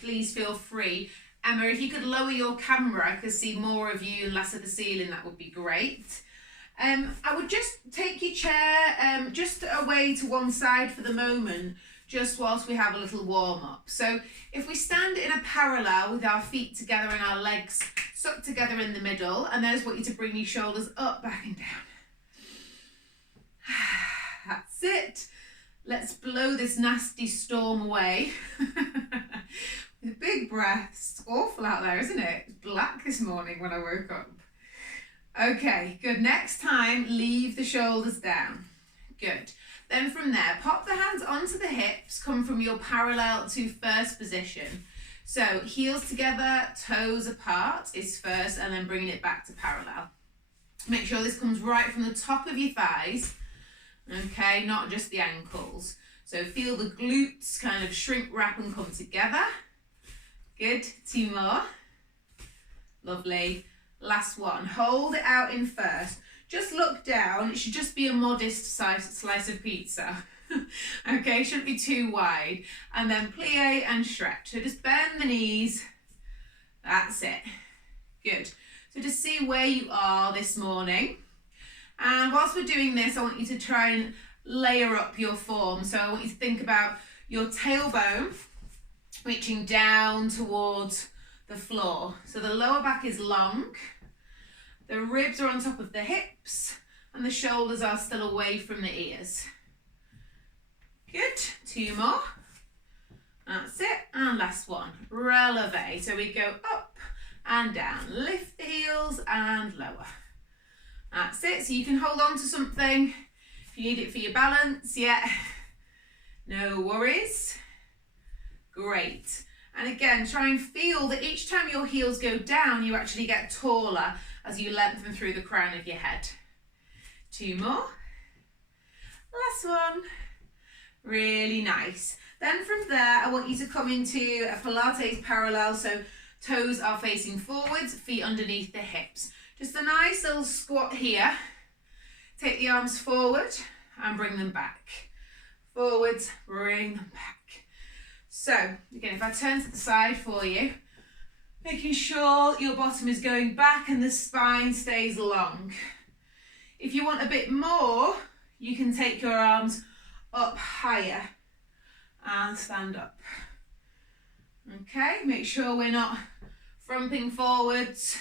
please feel free. Emma, if you could lower your camera, I could see more of you and less of the ceiling, that would be great. I would just take your chair just away to one side for the moment, just whilst we have a little warm up. So if we stand in a parallel with our feet together and our legs stuck together in the middle, and then I just want you to bring your shoulders up, back and down. That's it. Let's blow this nasty storm away. With big breaths. It's awful out there, isn't it? It's black this morning when I woke up. Okay, good. Next time, leave the shoulders down. Good. Then from there, pop the hands onto the hips, come from your parallel to first position. So heels together, toes apart is first, and then bringing it back to parallel. Make sure this comes right from the top of your thighs, okay, not just the ankles. So feel the glutes kind of shrink wrap and come together. Good, 2 more. Lovely. Last one, hold it out in first. Just look down, it should just be a modest slice of pizza. Okay, shouldn't be too wide. And then plie and stretch. So just bend the knees. That's it. Good. So just see where you are this morning. And whilst we're doing this, I want you to try and layer up your form. So I want you to think about your tailbone reaching down towards the floor. So the lower back is long, the ribs are on top of the hips, and the shoulders are still away from the ears. Good, 2 more. That's it, and last one, releve. So we go up and down, lift the heels and lower. That's it, so you can hold on to something if you need it for your balance, yeah. No worries. Great. And again, try and feel that each time your heels go down, you actually get taller as you lengthen through the crown of your head. 2 more. Last one. Really nice. Then from there, I want you to come into a Pilates parallel, so toes are facing forwards, feet underneath the hips. Just a nice little squat here. Take the arms forward and bring them back. Forwards, bring them back. So, again, if I turn to the side for you, making sure your bottom is going back and the spine stays long. If you want a bit more, you can take your arms up higher and stand up. Okay, make sure we're not frumping forwards.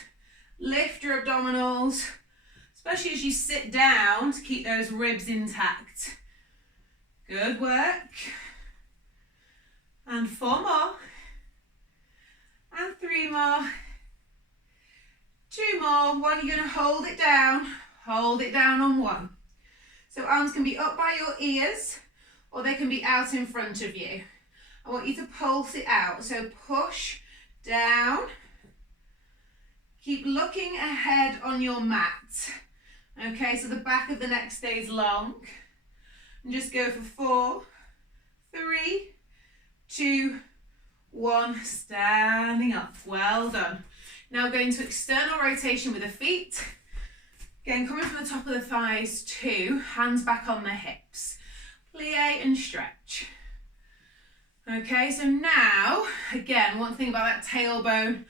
Lift your abdominals, especially as you sit down to keep those ribs intact. Good work. And 4 more. And 3 more. 2 more. 1, you're going to hold it down. Hold it down on 1. So arms can be up by your ears or they can be out in front of you. I want you to pulse it out. So push down. Keep looking ahead on your mat. Okay, so the back of the neck stays long. And just go for 4, 3, 2, 1, standing up. Well done. Now going to external rotation with the feet. Again, coming from the top of the thighs too, hands back on the hips. Plie and stretch. Okay, so now, again, one thing about that tailbone,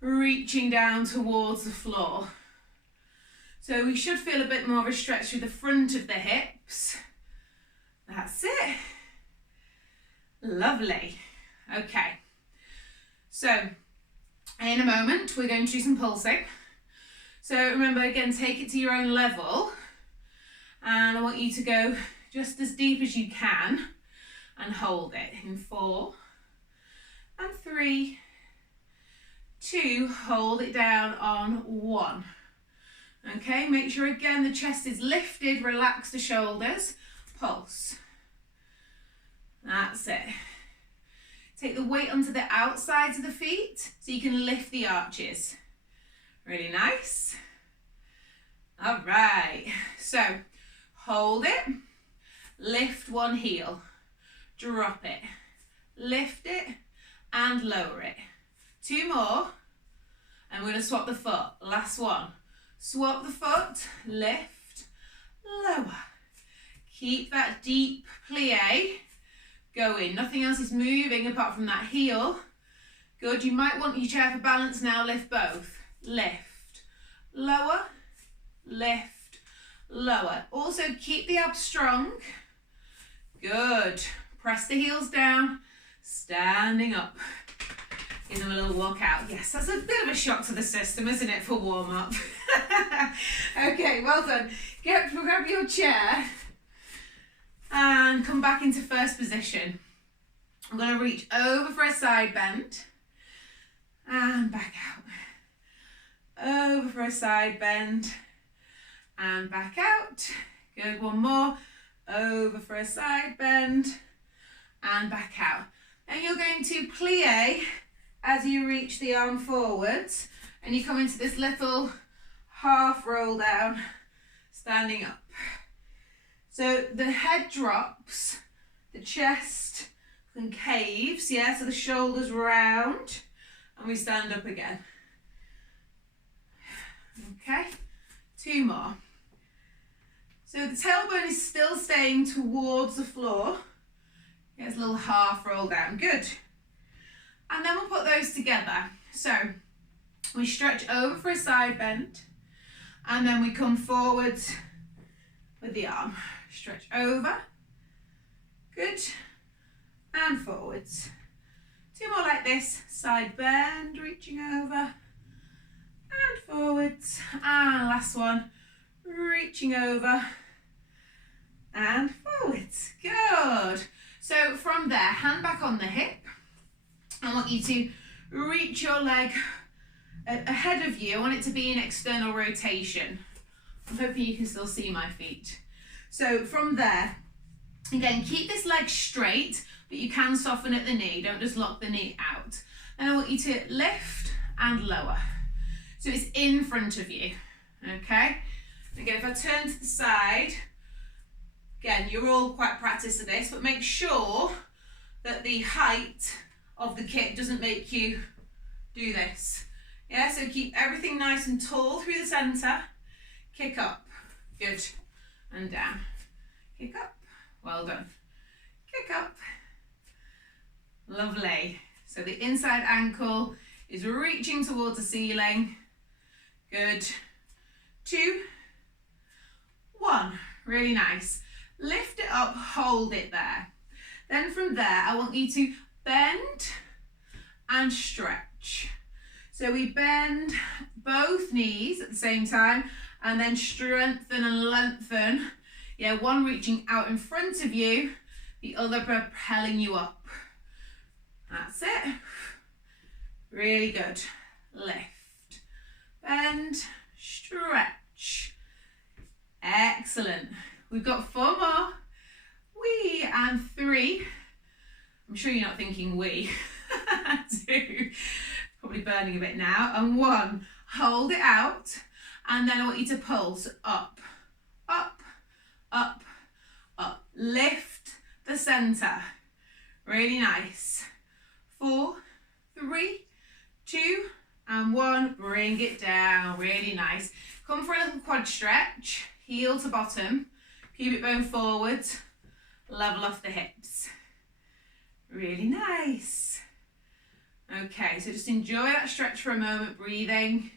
reaching down towards the floor. So we should feel a bit more of a stretch through the front of the hips. That's it. Lovely. Okay. So, in a moment, we're going to do some pulsing. So remember, again, take it to your own level. And I want you to go just as deep as you can and hold it in 4 and 3, 2, hold it down on 1. Okay, make sure again the chest is lifted, relax the shoulders, pulse. That's it. Take the weight onto the outsides of the feet so you can lift the arches. Really nice. All right, so hold it, lift one heel, drop it, lift it and lower it. 2 more, and we're going to swap the foot. Last one. Swap the foot, lift, lower. Keep that deep plie going. Nothing else is moving apart from that heel Good, you might want your chair for balance now. Lift both. Lift, lower, lift, lower. Also keep the abs strong. Good. Press the heels down, standing up. Give them a little walk out. Yes, that's a bit of a shock to the system, isn't it, for warm up? Okay, well done. Grab your chair and come back into first position. I'm going to reach over for a side bend and back out. Over for a side bend and back out. Good, one more. Over for a side bend and back out. And you're going to plie as you reach the arm forwards, and you come into this little half roll down, standing up. So the head drops, the chest concaves, yeah, so the shoulders round, and we stand up again. Okay, 2 more. So the tailbone is still staying towards the floor. Here's a little half roll down, good. And then we'll put those together. So we stretch over for a side bend, and then we come forwards with the arm. Stretch over, good, and forwards. 2 more like this, side bend, reaching over, and forwards. And last one, reaching over, and forwards. Good. So from there, hand back on the hip. I want you to reach your leg ahead of you. I want it to be an external rotation. I'm hoping you can still see my feet. So from there, again, keep this leg straight, but you can soften at the knee. Don't just lock the knee out. Then I want you to lift and lower. So it's in front of you, okay? Again, if I turn to the side, again, you're all quite practiced at this, but make sure that the height of the kick doesn't make you do this. Yeah, so keep everything nice and tall through the center. Kick up, good, and down. Kick up, well done. Kick up, lovely. So the inside ankle is reaching towards the ceiling. Good, 2, 1, really nice. Lift it up, hold it there. Then from there, I want you to bend and stretch. So we bend both knees at the same time, and then strengthen and lengthen. Yeah, one reaching out in front of you, the other propelling you up. That's it. Really good. Lift, bend, stretch. Excellent. We've got 4 more. Wee, and 3. I'm sure you're not thinking wee. 2. Probably burning a bit now. And 1. Hold it out. And then I want you to pulse up, up, up, up. Lift the center. Really nice. 4, 3, 2, and 1. Bring it down. Really nice. Come for a little quad stretch. Heel to bottom. Keep it bone forwards. Level off the hips. Really nice. Okay, so just enjoy that stretch for a moment, breathing.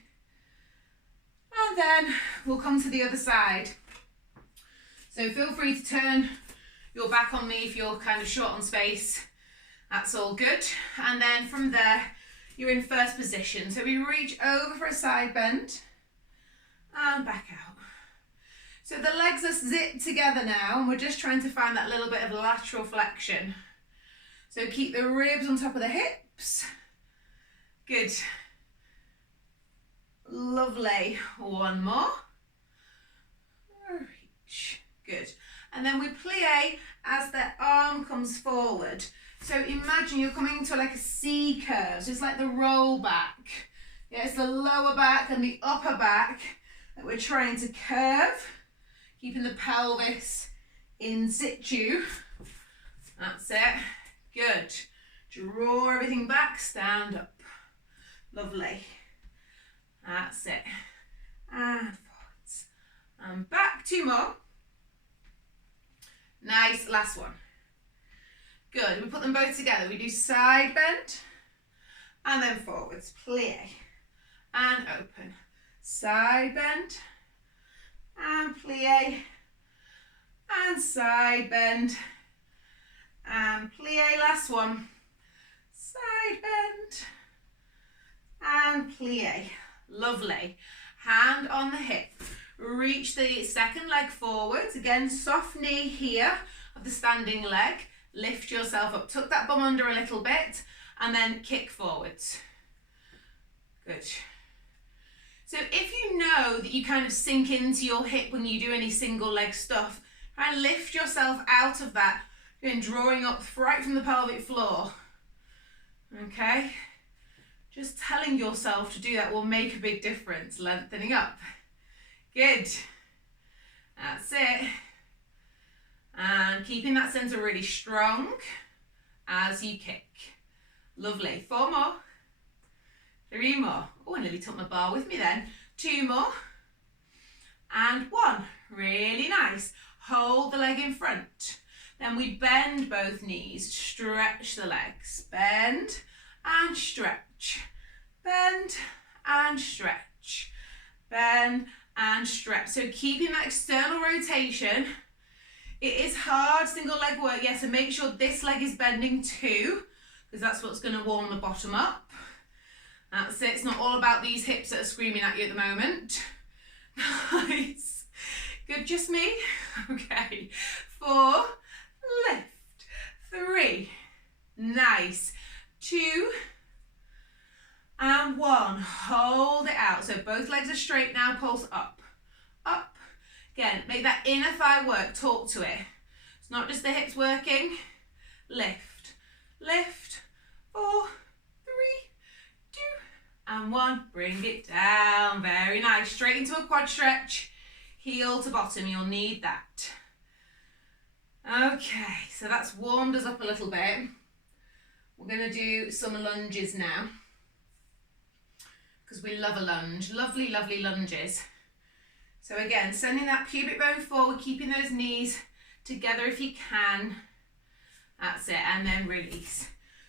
And then we'll come to the other side. So feel free to turn your back on me if you're kind of short on space. That's all good. And then from there, you're in first position. So we reach over for a side bend and back out. So the legs are zipped together now, and we're just trying to find that little bit of lateral flexion. So keep the ribs on top of the hips. Good. Lovely. 1 more. Reach. Good. And then we plie as the arm comes forward. So imagine you're coming to like a C curve. So it's like the roll back. Yeah, it's the lower back and the upper back that we're trying to curve. Keeping the pelvis in situ. That's it. Good. Draw everything back, stand up. Lovely. That's it. And forwards. And back. 2 more. Nice. Last one. Good. We put them both together. We do side bend and then forwards, plie, and open, side bend, and plie, and side bend, and plie, last one, side bend, and plie, lovely. Hand on the hip, reach the second leg forwards, again soft knee here of the standing leg, lift yourself up, tuck that bum under a little bit, and then kick forwards. Good. So if you know that you kind of sink into your hip when you do any single leg stuff, try and lift yourself out of that, again drawing up right from the pelvic floor. Okay? Just telling yourself to do that will make a big difference, lengthening up. Good. That's it. And keeping that centre really strong as you kick. Lovely. 4 more. 3 more. Oh, I nearly took my bar with me then. 2 more. And 1. Really nice. Hold the leg in front. Then we bend both knees. Stretch the legs. Bend and stretch. Bend and stretch. Bend and stretch. So keeping that external rotation. It is hard single leg work, yes, and make sure this leg is bending too, because that's what's going to warm the bottom up. That's it. It's not all about these hips that are screaming at you at the moment. Nice. Good, just me? Okay. 4, lift. 3, nice. 2, and 1. Hold it out. So both legs are straight now, pulse up, up. Again, make that inner thigh work, talk to it. It's not just the hips working. Lift, lift. 4, 3, 2, and 1. Bring it down. Very nice. Straight into a quad stretch. Heel to bottom. You'll need that. Okay, so that's warmed us up a little bit. We're going to do some lunges now, because we love a lunge. Lovely, lovely lunges. So again, sending that pubic bone forward, keeping those knees together if you can. That's it, and then release.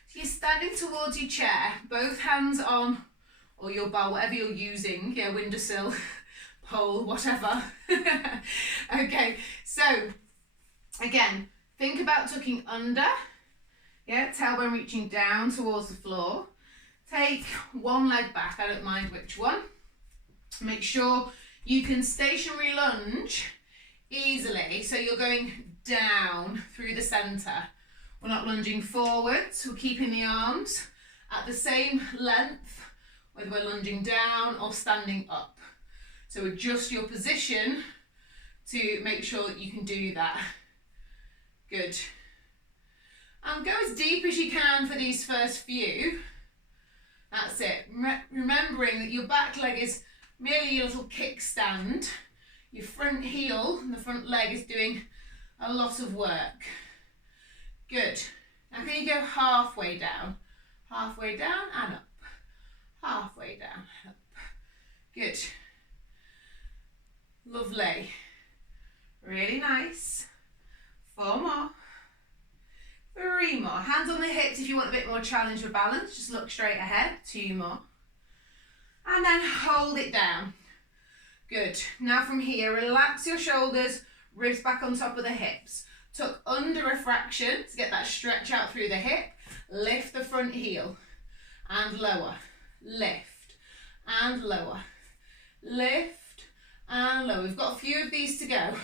So you're standing towards your chair, both hands on, or your bar, whatever you're using, yeah, windowsill, pole, whatever. Okay, so again, think about tucking under, yeah, tailbone reaching down towards the floor. Take one leg back, I don't mind which one. Make sure you can stationary lunge easily, so you're going down through the centre. We're not lunging forwards, we're keeping the arms at the same length, whether we're lunging down or standing up. So adjust your position to make sure that you can do that. Good. And go as deep as you can for these first few. That's it. Remembering that your back leg is merely your little kickstand. Your front heel and the front leg is doing a lot of work. Good. Now can you go halfway down and up. Halfway down, up. Good. Lovely. Really nice. 4 more. 3 more. Hands on the hips if you want a bit more challenge with balance. Just look straight ahead. 2 more. And then hold it down. Good. Now from here, relax your shoulders, ribs back on top of the hips. Tuck under a fraction to get that stretch out through the hip. Lift the front heel and lower. Lift and lower. Lift and lower. We've got a few of these to go.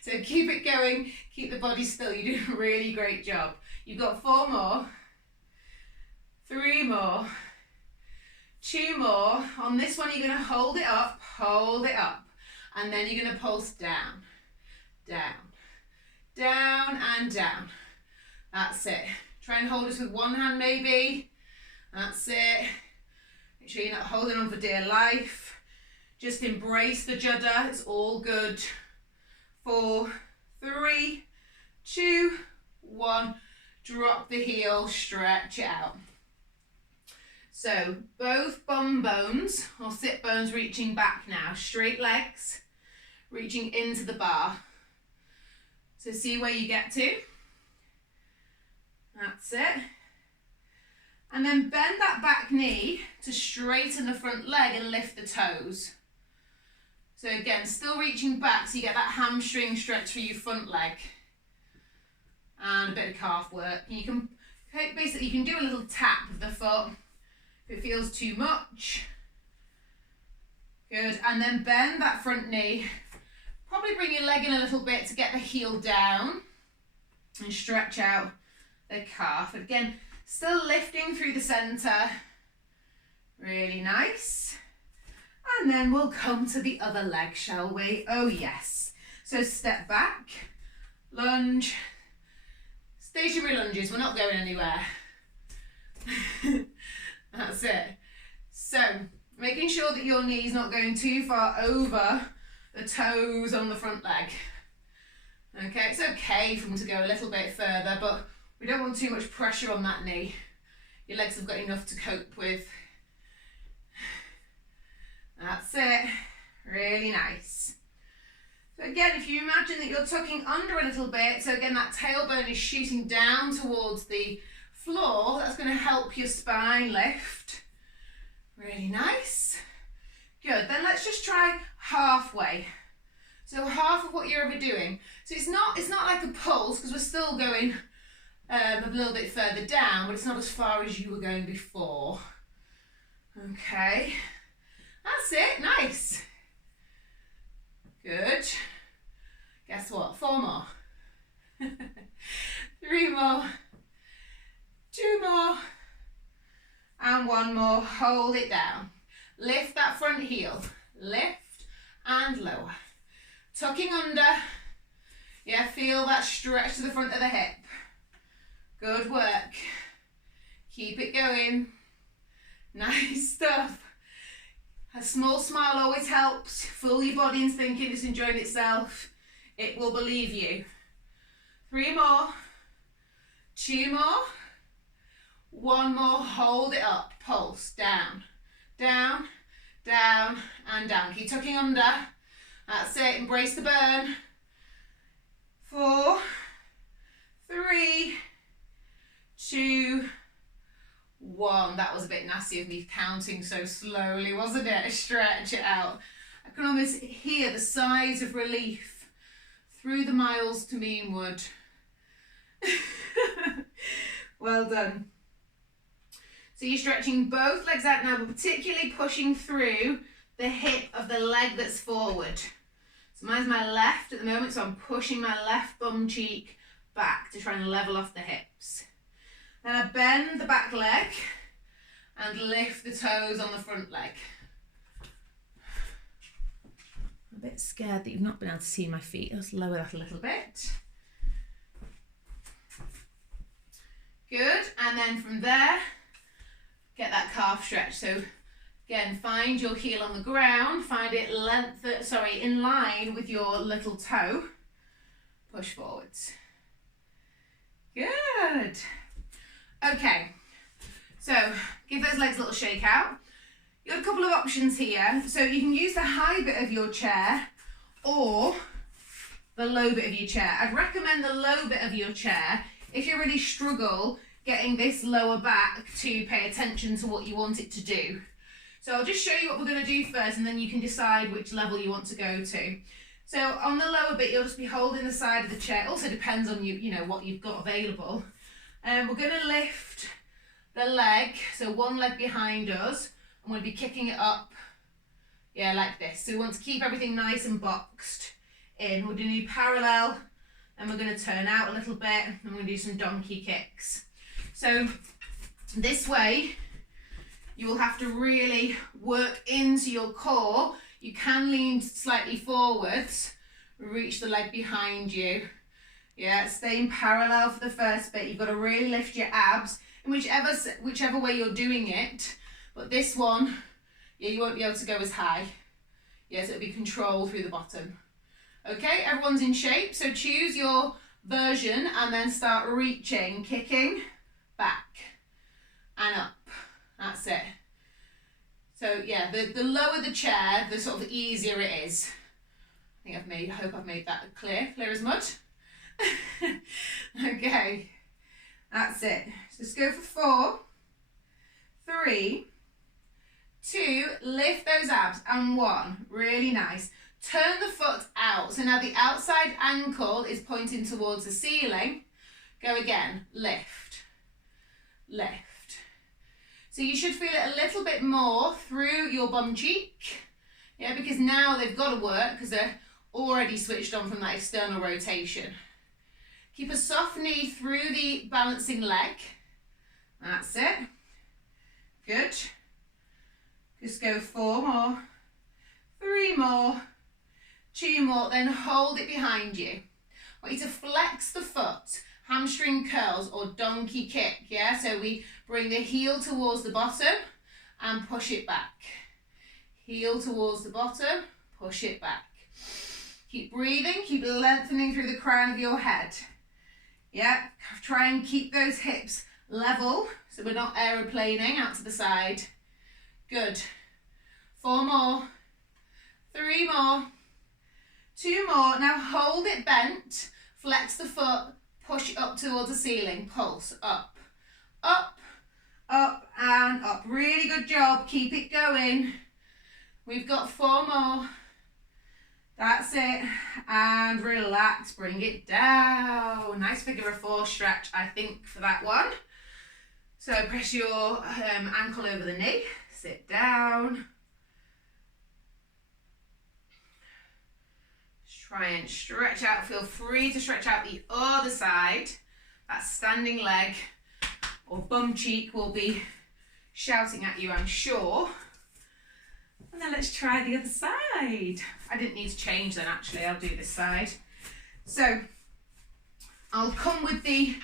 So keep it going, keep the body still. You're doing a really great job. You've got 4 more, 3 more, 2 more. On this one, you're going to hold it up, and then you're going to pulse down, down, down, and down. That's it. Try and hold this with one hand maybe. That's it. Make sure you're not holding on for dear life. Just embrace the judder, it's all good. 4, 3, 2, 1. Drop the heel, stretch it out. So both bum bones or sit bones reaching back now. Straight legs, reaching into the bar. So see where you get to. That's it. And then bend that back knee to straighten the front leg and lift the toes. So again, still reaching back so you get that hamstring stretch for your front leg. And a bit of calf work. You can basically you can do a little tap of the foot if it feels too much. Good, and then bend that front knee. Probably bring your leg in a little bit to get the heel down and stretch out the calf. Again, still lifting through the centre. Really nice. And then we'll come to the other leg, shall we? Oh yes. So step back, lunge, stationary lunges, we're not going anywhere. That's it. So, making sure that your knee's not going too far over the toes on the front leg. Okay, it's okay for them to go a little bit further, but we don't want too much pressure on that knee. Your legs have got enough to cope with. That's it. Really nice. So again, if you imagine that you're tucking under a little bit, so again that tailbone is shooting down towards the floor, that's going to help your spine lift. Really nice. Good. Then let's just try halfway. So half of what you're ever doing. So it's not like a pulse because we're still going a little bit further down, but it's not as far as you were going before. Okay. That's it. Nice. Good. Guess what? 4 more. 3 more. 2 more. And 1 more. Hold it down. Lift that front heel. Lift and lower. Tucking under. Yeah, feel that stretch to the front of the hip. Good work. Keep it going. Nice stuff. A small smile always helps. Fool your body into thinking it's enjoying itself. It will believe you. 3 more. 2 more. 1 more. Hold it up. Pulse. Down. Down. Down. And down. Keep tucking under. That's it. Embrace the burn. 4, 3, 2, 1. That was a bit nasty of me counting so slowly, wasn't it? Stretch it out. I can almost hear the sighs of relief through the miles to Meanwood. Well done. So you're stretching both legs out now, but particularly pushing through the hip of the leg that's forward. So mine's my left at the moment, so I'm pushing my left bum cheek back to try and level off the hips. Then I bend the back leg and lift the toes on the front leg. I'm a bit scared that you've not been able to see my feet. Let's lower that a little bit. Good, and then from there, get that calf stretch. So again, find your heel on the ground, find it in line with your little toe. Push forwards. Good. Okay, so give those legs a little shake out. You've got a couple of options here. So you can use the high bit of your chair or the low bit of your chair. I'd recommend the low bit of your chair if you really struggle getting this lower back to pay attention to what you want it to do. So I'll just show you what we're going to do first and then you can decide which level you want to go to. So on the lower bit, you'll just be holding the side of the chair. It also depends on you know, what you've got available. We're going to lift the leg, so one leg behind us. I'm going to be kicking it up, yeah, like this. So we want to keep everything nice and boxed in. We're going to do parallel, and we're going to turn out a little bit, and we're going to do some donkey kicks. So this way, you will have to really work into your core. You can lean slightly forwards, reach the leg behind you. Yeah, staying parallel for the first bit. You've got to really lift your abs in whichever way you're doing it. But this one, yeah, you won't be able to go as high. Yes, it'll be controlled through the bottom. Okay, everyone's in shape. So choose your version and then start reaching, kicking, back and up. That's it. So yeah, the lower the chair, the sort of easier it is. I hope I've made that clear as mud. Okay, that's it. So let's go for 4, 3, 2, lift those abs, and 1, really nice. Turn the foot out, so now the outside ankle is pointing towards the ceiling. Go again, lift, lift. So you should feel it a little bit more through your bum cheek, yeah, because now they've got to work because they're already switched on from that external rotation. Keep a soft knee through the balancing leg. That's it. Good. Just go 4 more, 3 more, 2 more, then hold it behind you. I want you to flex the foot, hamstring curls or donkey kick, yeah? So we bring the heel towards the bottom and push it back. Heel towards the bottom, push it back. Keep breathing, keep lengthening through the crown of your head. Yeah, try and keep those hips level so we're not aeroplaning out to the side. Good. 4 more, 3 more, 2 more. Now hold it bent, flex the foot, push it up towards the ceiling, pulse, up, up, up and up. Really good job, keep it going. We've got 4 more. That's it, and relax, bring it down. Nice figure of 4 stretch, I think, for that one. So press your ankle over the knee, sit down. Just try and stretch out, feel free to stretch out the other side. That standing leg or bum cheek will be shouting at you, I'm sure. And then let's try the other side. I didn't need to change then, actually. I'll do this side. So I'll come with the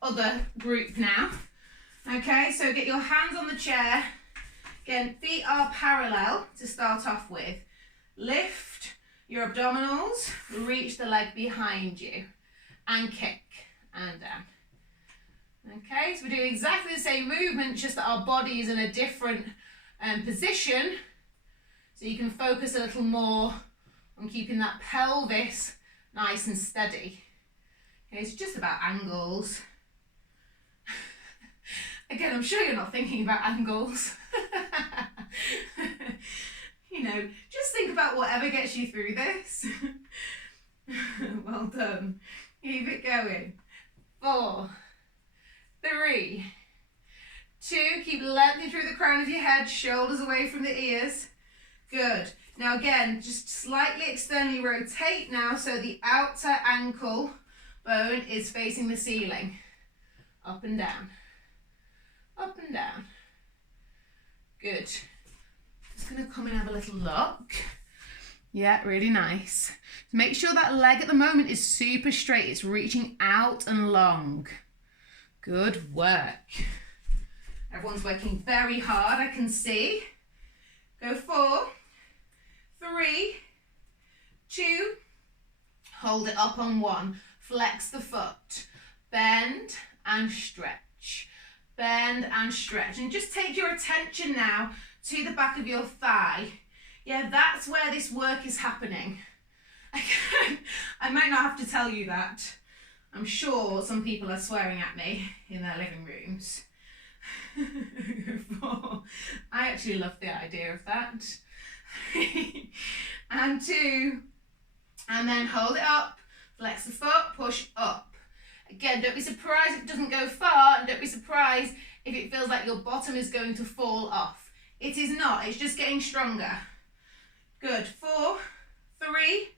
other group now. Okay, so get your hands on the chair. Again, feet are parallel to start off with. Lift your abdominals, reach the leg behind you, and kick and down. Okay, so we're doing exactly the same movement, just that our body is in a different position. So you can focus a little more on keeping that pelvis nice and steady. Okay, it's just about angles. Again, I'm sure you're not thinking about angles. You know, just think about whatever gets you through this. Well done. Keep it going. 4, 3, 2, keep lengthening through the crown of your head, shoulders away from the ears. Good. Now again, just slightly externally rotate now so the outer ankle bone is facing the ceiling. Up and down. Up and down. Good. Just going to come and have a little look. Yeah, really nice. Make sure that leg at the moment is super straight. It's reaching out and long. Good work. Everyone's working very hard, I can see. Go 4, 3, 2, hold it up on 1. Flex the foot. Bend and stretch. Bend and stretch. And just take your attention now to the back of your thigh. Yeah, that's where this work is happening. I might not have to tell you that. I'm sure some people are swearing at me in their living rooms. I actually love the idea of that. And 2, and then hold it up, flex the foot, push up. Again, don't be surprised if it doesn't go far, and don't be surprised if it feels like your bottom is going to fall off. It is not, it's just getting stronger. Good. 4, 3,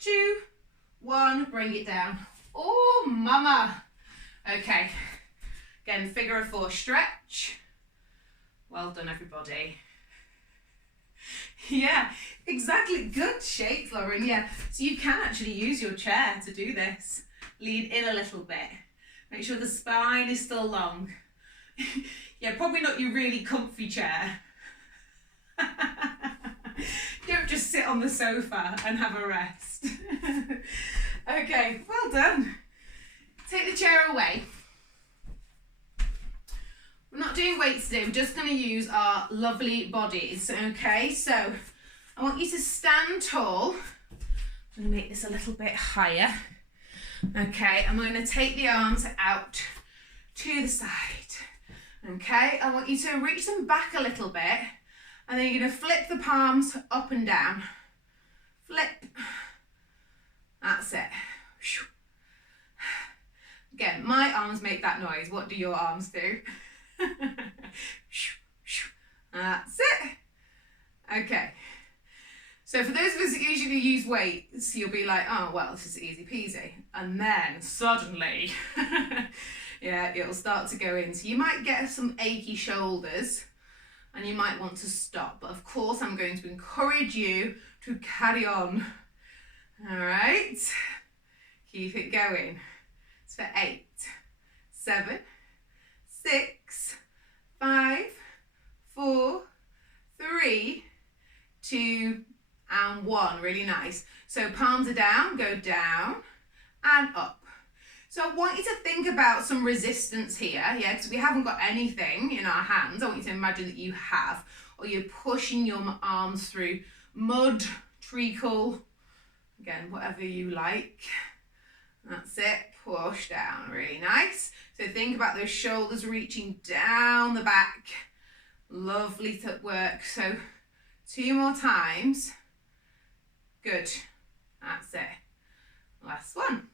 2, 1, bring it down. Oh, mama. Okay. Again, figure of 4 stretch. Well done, everybody. Yeah, exactly. Good shapes, Lauren. Yeah, so you can actually use your chair to do this. Lean in a little bit. Make sure the spine is still long. Yeah, probably not your really comfy chair. Don't just sit on the sofa and have a rest. Okay, well done. Take the chair away. We're not doing weights today, we're just going to use our lovely bodies, okay? So, I want you to stand tall. I'm going to make this a little bit higher. Okay, I'm going to take the arms out to the side. Okay, I want you to reach them back a little bit, and then you're going to flip the palms up and down. Flip. That's it. Again, my arms make that noise. What do your arms do? That's it. Okay. So for those of us that usually use weights, you'll be like, oh, well, this is easy peasy. And then suddenly, yeah, it'll start to go in. So you might get some achy shoulders and you might want to stop. But of course, I'm going to encourage you to carry on. All right. Keep it going. It's for 8, 7, 6, 5, 4, 3, 2, and 1. Really nice. So palms are down, go down and up. So I want you to think about some resistance here, yeah, because we haven't got anything in our hands. I want you to imagine that you have, or you're pushing your arms through mud, treacle, again, whatever you like. That's it, push down, really nice. So think about those shoulders reaching down the back. Lovely to work. So 2 more times. Good, that's it. Last one,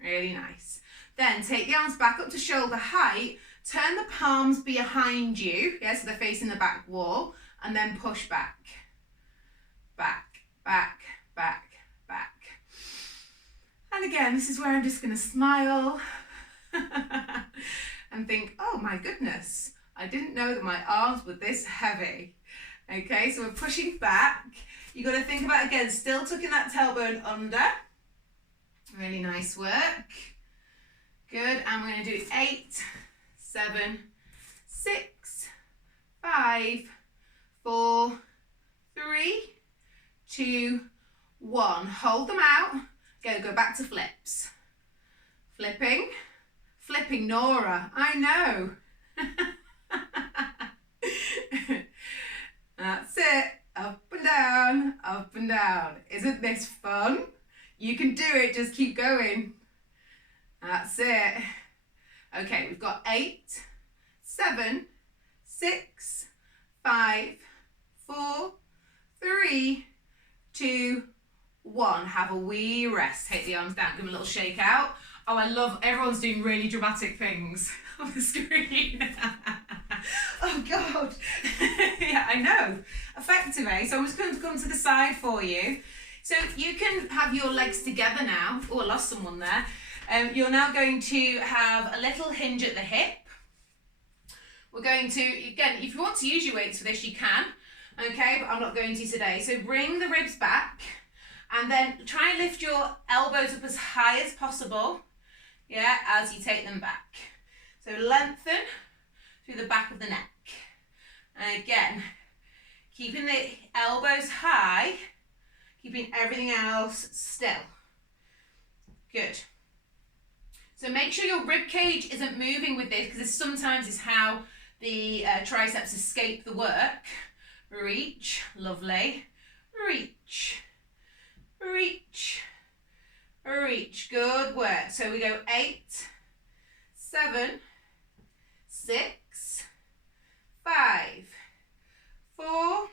really nice. Then take the arms back up to shoulder height, turn the palms behind you, yeah, so they're facing the back wall, and then push back. Back, back, back, back. And again, this is where I'm just going to smile and think, oh my goodness, I didn't know that my arms were this heavy. Okay, so we're pushing back. You've got to think about, again, still tucking that tailbone under. Really nice work. Good, and we're going to do 8, 7, 6, 5, 4, 3, 2, 1. Hold them out. Go back to flips. Flipping. Flipping, Nora. I know. That's it. Up and down, up and down. Isn't this fun? You can do it, just keep going. That's it. Okay, we've got 8, 7, 6, 5, 4, 3, 2, 1. Have a wee rest. Take the arms down, give them a little shake out. Oh, I love, everyone's doing really dramatic things on the screen. Oh God. Yeah, I know. Effective, eh? So I'm just going to come to the side for you. So you can have your legs together now. Oh, I lost someone there. You're now going to have a little hinge at the hip. We're going to, again, if you want to use your weights for this, you can. Okay, but I'm not going to today. So bring the ribs back and then try and lift your elbows up as high as possible. Yeah, as you take them back. So lengthen through the back of the neck. And again, keeping the elbows high, keeping everything else still. Good. So make sure your rib cage isn't moving with this, because this sometimes is how the triceps escape the work. Reach, lovely. Reach, reach, reach. Good work. So we go 8, 7, 6, 5, 4.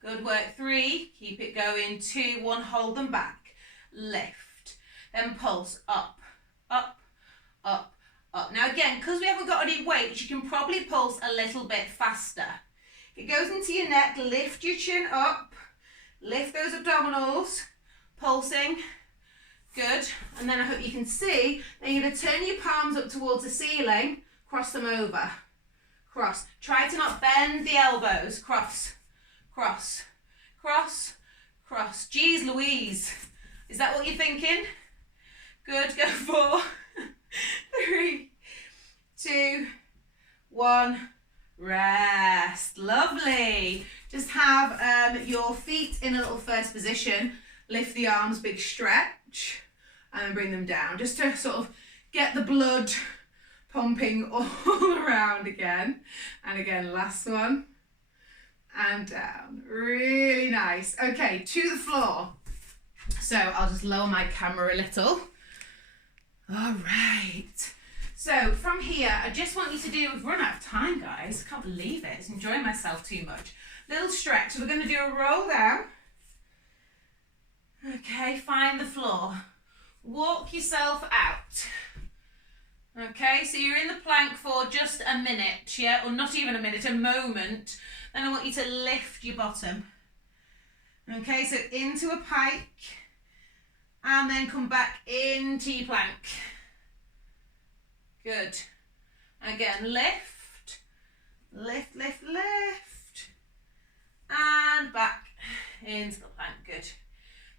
Good work. 3. Keep it going. 2, 1. Hold them back. Lift. Then pulse up, up, up, up. Now again, because we haven't got any weights, you can probably pulse a little bit faster. It goes into your neck. Lift your chin up. Lift those abdominals. Pulsing. Good. And then I hope you can see. Then you're going to turn your palms up towards the ceiling. Cross them over. Cross. Try to not bend the elbows. Cross. Cross. Cross. Cross. Geez Louise. Is that what you're thinking? Good. Go 4, 3, 2, 1. Rest. Lovely. Just have your feet in a little first position. Lift the arms, big stretch, and then bring them down. Just to sort of get the blood pumping all around again. And again, last one. And down. Really nice. Okay, to the floor. So I'll just lower my camera a little. All right. So from here, I just want you to do, we've run out of time, guys. I can't believe it. I'm enjoying myself too much. Little stretch. So we're going to do a roll down. Okay, find the floor. Walk yourself out. Okay, so you're in the plank for just a minute, yeah? Or not even a minute, a moment. Then I want you to lift your bottom. Okay, so into a pike. And then come back into your plank. Good. Again, lift, lift, lift, lift. And back into the plank, good.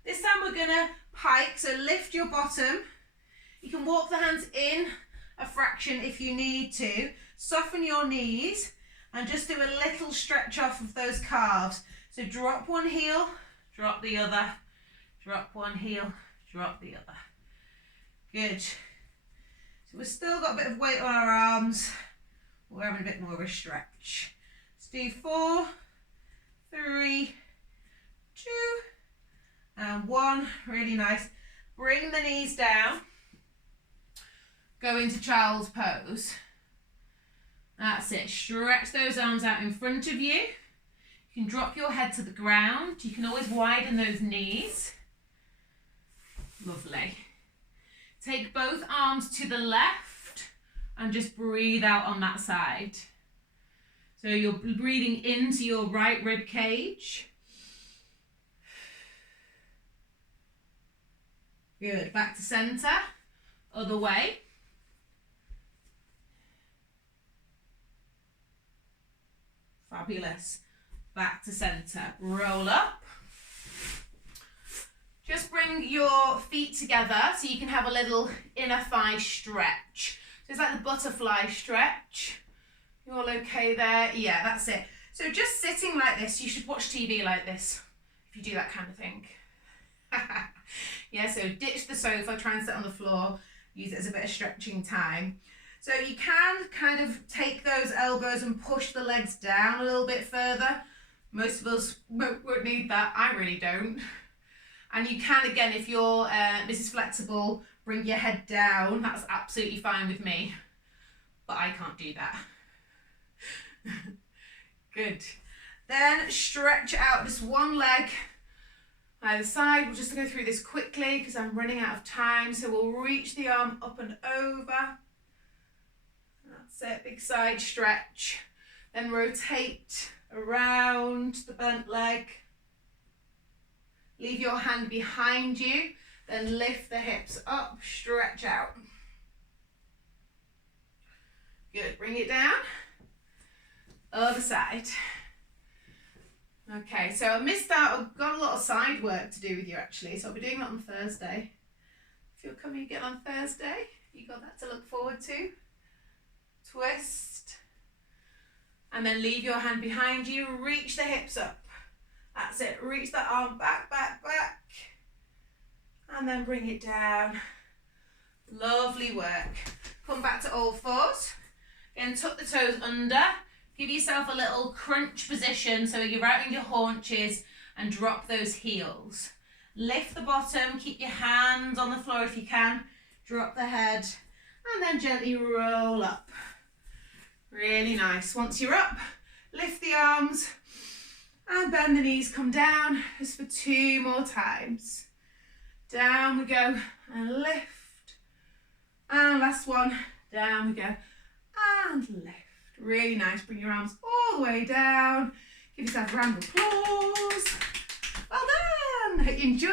This time we're gonna pike, so lift your bottom. You can walk the hands in a fraction if you need to. Soften your knees and just do a little stretch off of those calves. So drop one heel, drop the other, drop one heel, drop the other. Good. So we've still got a bit of weight on our arms. We're having a bit more of a stretch. Let's do 4, 3, 2, and 1. Really nice. Bring the knees down. Go into child's pose. That's it. Stretch those arms out in front of you. You can drop your head to the ground. You can always widen those knees. Lovely. Take both arms to the left and just breathe out on that side. So you're breathing into your right rib cage. Good. Back to center. Other way. Fabulous. Back to center. Roll up. Just bring your feet together so you can have a little inner thigh stretch. So it's like the butterfly stretch. You all okay there? Yeah, that's it. So just sitting like this, you should watch TV like this if you do that kind of thing. Yeah, so ditch the sofa, try and sit on the floor, use it as a bit of stretching time. So you can kind of take those elbows and push the legs down a little bit further. Most of us won't need that. I really don't. And you can, again, if you're Mrs. Flexible, bring your head down. That's absolutely fine with me. But I can't do that. Good. Then stretch out just one leg either side. We'll just go through this quickly because I'm running out of time. So we'll reach the arm up and over. That's it. Big side stretch. Then rotate around the bent leg. Leave your hand behind you, then lift the hips up, stretch out. Good, bring it down. Other side. Okay, so I missed out, I've got a lot of side work to do with you actually, so I'll be doing that on Thursday. If you're coming again on Thursday, you got that to look forward to. Twist. And then leave your hand behind you, reach the hips up. That's it, reach that arm back, back, back. And then bring it down. Lovely work. Come back to all fours. Again, tuck the toes under. Give yourself a little crunch position so you're routing your haunches and drop those heels. Lift the bottom, keep your hands on the floor if you can. Drop the head and then gently roll up. Really nice. Once you're up, lift the arms. And bend the knees, come down, just for 2 more times. Down we go, and lift. And last one, down we go, and lift. Really nice, bring your arms all the way down. Give yourself a round of applause. Well done, enjoy.